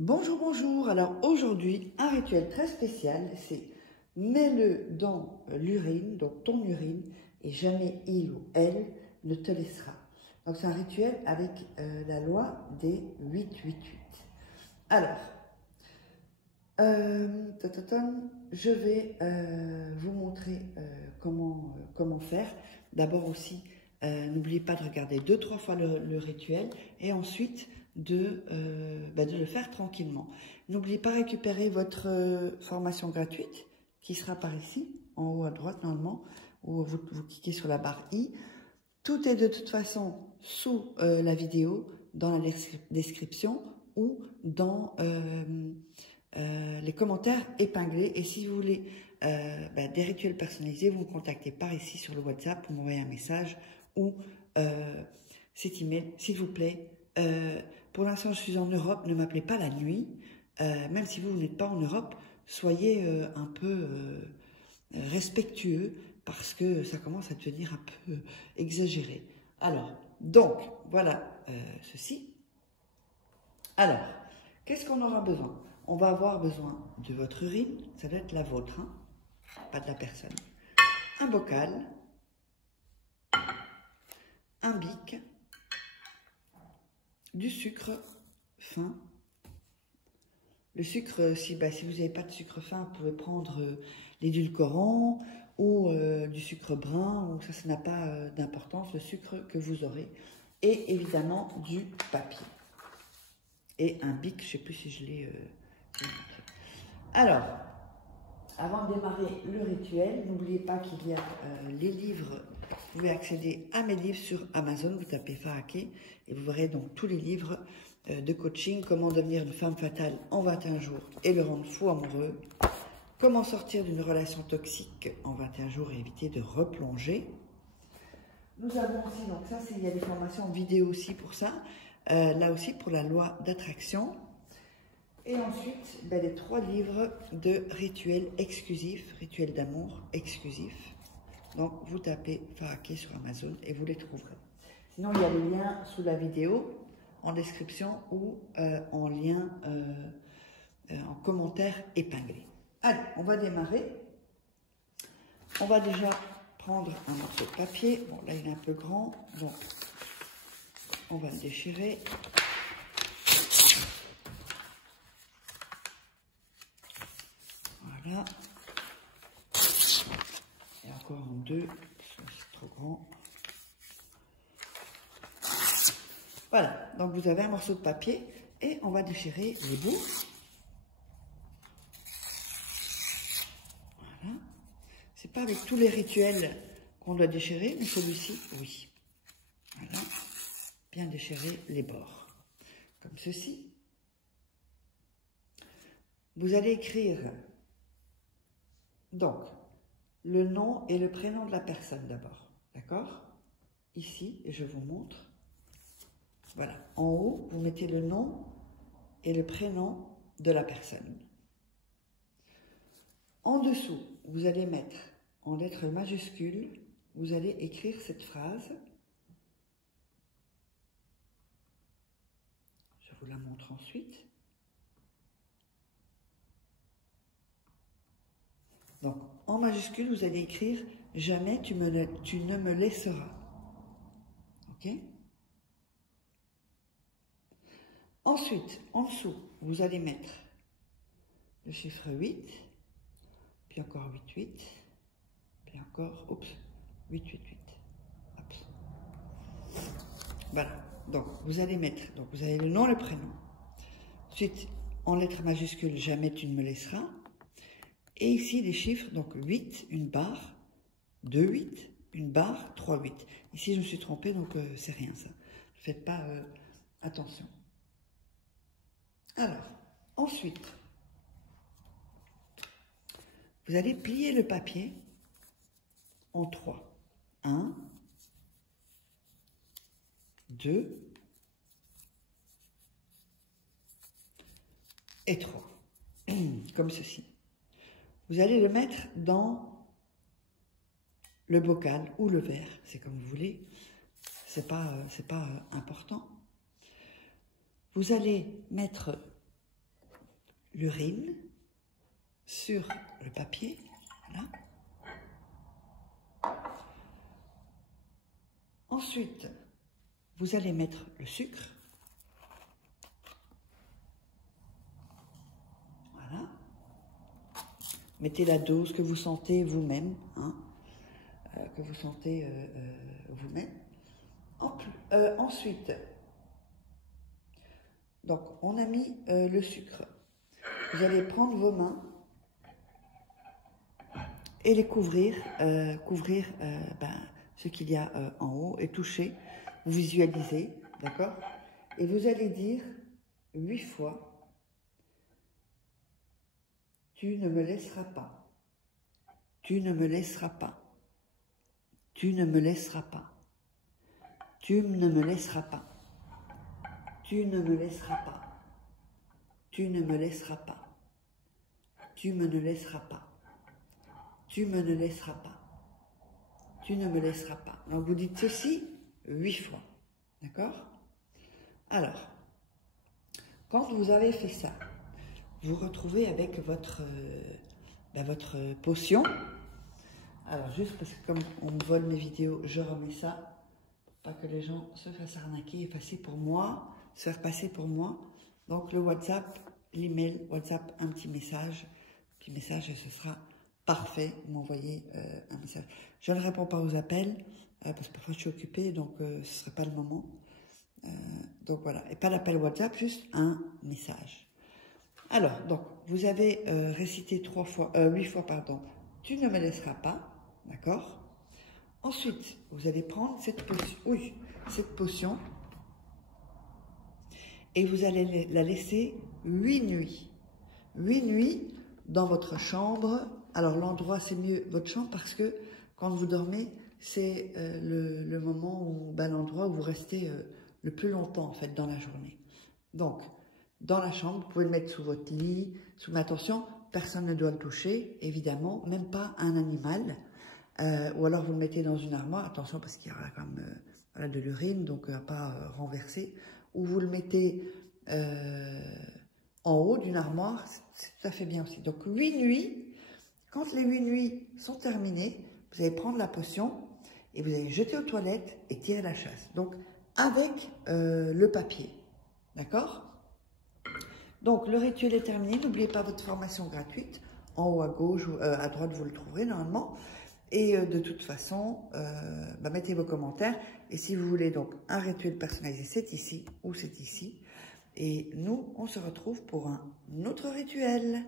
Bonjour, bonjour. Alors aujourd'hui, un rituel très spécial, c'est mets-le dans l'urine, donc ton urine, et jamais il ou elle ne te laissera. Donc c'est un rituel avec la loi des 8-8-8. Alors, je vais vous montrer comment faire. D'abord aussi, n'oubliez pas de regarder 2-3 fois le rituel et ensuite de le faire tranquillement. N'oubliez pas de récupérer votre formation gratuite qui sera par ici, en haut à droite normalement, où vous cliquez sur la barre I. Tout est de toute façon sous la vidéo, dans la description ou dans les commentaires épinglés. Et si vous voulez des rituels personnalisés, vous me contactez par ici sur le WhatsApp pour m'envoyer un message ou cet email, s'il vous plaît. Pour l'instant, je suis en Europe, ne m'appelez pas la nuit. Même si vous n'êtes pas en Europe, soyez un peu respectueux parce que ça commence à devenir un peu exagéré. Alors, donc, voilà ceci. Alors, qu'est-ce qu'on aura besoin? On va avoir besoin de votre urine, ça doit être la vôtre, hein, pas de la personne. Un bocal, un bic, du sucre fin. Le sucre, si vous n'avez pas de sucre fin, vous pouvez prendre l'édulcorant ou du sucre brun, ou ça n'a pas d'importance, le sucre que vous aurez. Et évidemment du papier. Et un bic, je ne sais plus si je l'ai montré. Alors, avant de démarrer le rituel, n'oubliez pas qu'il y a les livres. Vous pouvez accéder à mes livres sur Amazon, vous tapez Faake et vous verrez donc tous les livres de coaching, comment devenir une femme fatale en 21 jours et le rendre fou amoureux, comment sortir d'une relation toxique en 21 jours et éviter de replonger. Nous avons aussi, donc ça, il y a des formations vidéo aussi pour ça, là aussi pour la loi d'attraction. Et ensuite, les 3 livres de rituels exclusifs, rituels d'amour exclusifs. Donc, vous tapez Faake sur Amazon et vous les trouverez. Sinon, il y a les liens sous la vidéo, en description ou en lien, en commentaire épinglé. Allez, on va démarrer. On va déjà prendre un morceau de papier. Bon, là, il est un peu grand, donc on va le déchirer. Voilà. Et encore en 2, c'est trop grand. Voilà, donc vous avez un morceau de papier et on va déchirer les bouts. Voilà. C'est pas avec tous les rituels qu'on doit déchirer, mais celui-ci, oui. Voilà. Bien déchirer les bords. Comme ceci. Vous allez écrire donc le nom et le prénom de la personne d'abord. D'accord? Ici, et je vous montre. Voilà. En haut, vous mettez le nom et le prénom de la personne. En dessous, vous allez mettre en lettres majuscules, vous allez écrire cette phrase. Je vous la montre ensuite. Donc, en majuscule, vous allez écrire « Jamais tu ne me laisseras ». Ok? Ensuite, en dessous, vous allez mettre le chiffre 8, puis encore 8, 8, puis encore, oups, 8, 8, 8. Hop. Voilà, donc vous allez mettre, donc vous avez le nom, le prénom. Ensuite, en lettres majuscules, jamais tu ne me laisseras. Et ici, les chiffres, donc 8, une barre, 2, 8, une barre, 3, 8. Ici, je me suis trompée, donc c'est rien ça. Ne faites pas attention. Alors, ensuite, vous allez plier le papier en 3. 1, 2 et 3. Comme ceci. Vous allez le mettre dans le bocal ou le verre, c'est comme vous voulez. C'est pas important. Vous allez mettre l'urine sur le papier. Voilà. Ensuite, vous allez mettre le sucre. Voilà. Mettez la dose que vous sentez vous-même, hein, que vous sentez vous-même. Ensuite, donc on a mis le sucre. Vous allez prendre vos mains et les couvrir, ce qu'il y a en haut et toucher, vous visualisez, d'accord? Et vous allez dire 8 fois, tu ne me laisseras pas, tu ne me laisseras pas, tu ne me laisseras pas, tu ne me laisseras pas, tu ne me laisseras pas, tu ne me laisseras pas, tu me ne laisseras pas, tu me ne laisseras pas. Tu ne me laisseras pas. Donc vous dites ceci 8 fois. D'accord? Alors, quand vous avez fait ça, vous retrouvez avec votre potion. Alors, juste parce que comme on me vole mes vidéos, je remets ça. Pour pas que les gens se fassent arnaquer et passer pour moi, se faire passer pour moi. Donc, le WhatsApp, l'email, WhatsApp, un petit message. Petit message et ce sera parfait, vous m'envoyez un message. Je ne réponds pas aux appels, parce que parfois je suis occupée, donc ce ne serait pas le moment. Donc voilà, et pas d'appel WhatsApp, juste un message. Alors, donc, vous avez récité 8 fois, pardon, tu ne me laisseras pas, d'accord? Ensuite, vous allez prendre cette potion, et vous allez la laisser 8 nuits. 8 nuits dans votre chambre. Alors l'endroit c'est mieux votre chambre parce que quand vous dormez c'est le moment où l'endroit où vous restez le plus longtemps en fait dans la journée. Donc dans la chambre, vous pouvez le mettre sous votre lit, mais attention, personne ne doit le toucher, évidemment, même pas un animal. Ou alors vous le mettez dans une armoire, attention parce qu'il y aura quand même de l'urine, donc à pas renverser. Ou vous le mettez en haut d'une armoire, c'est tout à fait bien aussi. Donc 8 nuits, quand les 8 nuits sont terminées, vous allez prendre la potion et vous allez jeter aux toilettes et tirer la chasse. Donc avec le papier, d'accord? Donc le rituel est terminé, n'oubliez pas votre formation gratuite, en haut à gauche, ou à droite vous le trouverez normalement. Et de toute façon, mettez vos commentaires. Et si vous voulez donc un rituel personnalisé, c'est ici ou c'est ici. Et nous, on se retrouve pour un autre rituel.